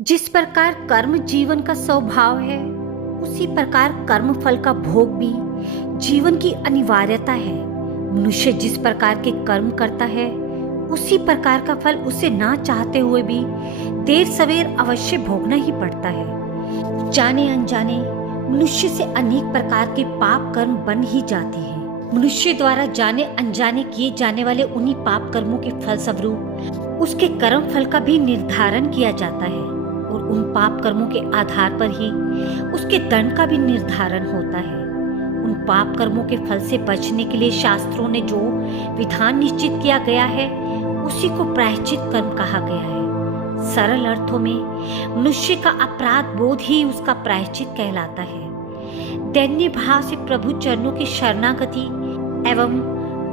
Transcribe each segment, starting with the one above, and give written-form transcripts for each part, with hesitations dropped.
जिस प्रकार कर्म जीवन का स्वभाव है, उसी प्रकार कर्म फल का भोग भी जीवन की अनिवार्यता है। मनुष्य जिस प्रकार के कर्म करता है, उसी प्रकार का फल उसे ना चाहते हुए भी देर सवेर अवश्य भोगना ही पड़ता है। जाने अनजाने मनुष्य से अनेक प्रकार के पाप कर्म बन ही जाते हैं। मनुष्य द्वारा जाने अनजाने किए जाने वाले उन्हीं पाप कर्मों के फलस्वरूप उसके कर्म फल का भी निर्धारण किया जाता है और उन पाप कर्मों के आधार पर ही उसके दंड का भी निर्धारण होता है। उन पाप कर्मों के फल से बचने के लिए शास्त्रों ने जो विधान निश्चित किया गया है, उसी को प्रायश्चित कर्म कहा गया है। सरल अर्थों में मनुष्य का अपराध बोध ही उसका प्रायश्चित कहलाता है। दैन्य भाव से प्रभु चरणों की शरणागति एवं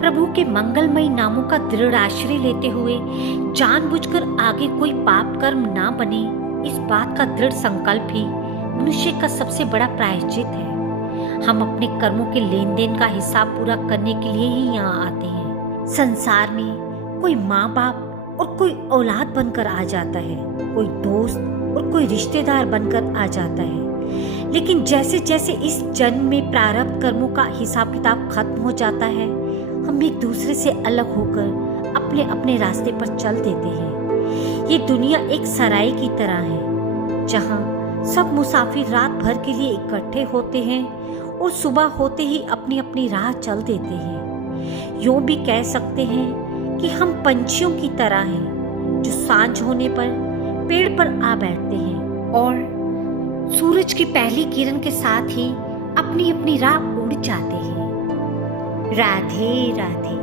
प्रभु के मंगलमयी नामों का दृढ़ आश्रय लेते हुए जानबूझकर आगे कोई पाप कर्म ना बने, इस बात का दृढ़ संकल्प ही मनुष्य का सबसे बड़ा प्रायश्चित है। हम अपने कर्मों के लेन देन का हिसाब पूरा करने के लिए ही यहाँ आते हैं। संसार में कोई माँ बाप और कोई औलाद बनकर आ जाता है, कोई दोस्त और कोई रिश्तेदार बनकर आ जाता है, लेकिन जैसे जैसे इस जन्म में प्रारब्ध कर्मों का हिसाब किताब खत्म हो जाता है, हम एक दूसरे से अलग होकर अपने अपने रास्ते पर चल देते हैं। ये दुनिया एक सराय की तरह है, जहाँ सब मुसाफिर रात भर के लिए इकट्ठे होते हैं और सुबह होते ही अपनी अपनी राह चल देते हैं। यूं भी कह सकते हैं कि हम पंछियों की तरह हैं, जो सांझ होने पर पेड़ पर आ बैठते हैं और सूरज की पहली किरण के साथ ही अपनी अपनी राह उड़ जाते हैं। राधे राधे।